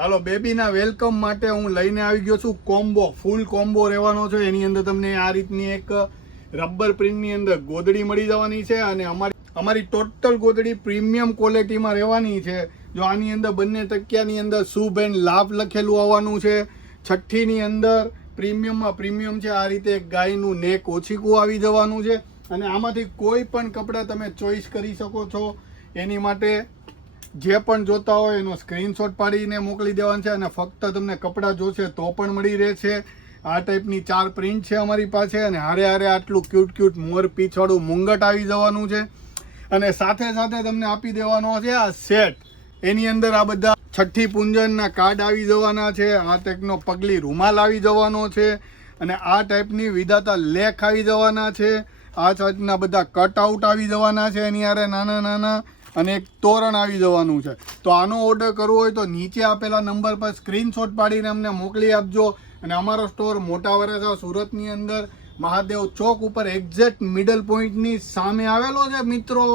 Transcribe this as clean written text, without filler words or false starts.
હાલો બેબીના welcome માટે હું લઈને આવી ગયો છું કોમ્બો, ફૂલ કોમ્બો રહેવાનો છે. એની અંદર તમને આ રીતની એક રબર પ્રિન્ટની અંદર ગોદડી મળી જવાની છે અને અમારી ટોટલ ગોદડી પ્રીમિયમ ક્વોલિટીમાં રહેવાની છે. જો આની અંદર બંને તકિયાની અંદર શુભ એન્ડ લાભ લખેલું આવવાનું છે. છઠ્ઠીની અંદર પ્રીમિયમમાં પ્રીમિયમ છે. આ રીતે ગાયનું નેક ઓછીકું આવી જવાનું છે અને આમાંથી કોઈ પણ કપડાં તમે ચોઈસ કરી શકો છો. એની માટે જે પણ જોતા હોય એનો સ્ક્રીનશોટ પાડીને મોકલી દેવાનું છે અને ફક્ત તમને કપડાં જોશે તો પણ મળી રહેશે. આ ટાઈપની 4 પ્રિન્ટ છે અમારી પાસે અને હારે આટલું ક્યુટ મોર પીછવાળું મુંગટ આવી જવાનું છે અને સાથે તમને આપી દેવાનો છે આ સેટ. એની અંદર આ બધા છઠ્ઠી પૂંજનના કાર્ડ આવી જવાના છે. આ ટાઈપનો પગલી રૂમાલ આવી જવાનો છે અને આ ટાઈપની વિધાતા લેખ આવી જવાના છે. આ ટાઈપના બધા કટઆઉટ આવી જવાના છે. એની હારે નાના અને એક તોરણ આવી જવાનું છે. તો આનો ઓર્ડર કરવો હોય તો નીચે આપેલા નંબર પર સ્ક્રીનશોટ પાડીને અમને મોકલી આપજો. અને અમારો સ્ટોર મોટા વરાછા સુરતની અંદર મહાદેવ ચોક ઉપર એક્ઝેક્ટ મિડલ પોઈન્ટની સામે આવેલો છે મિત્રો.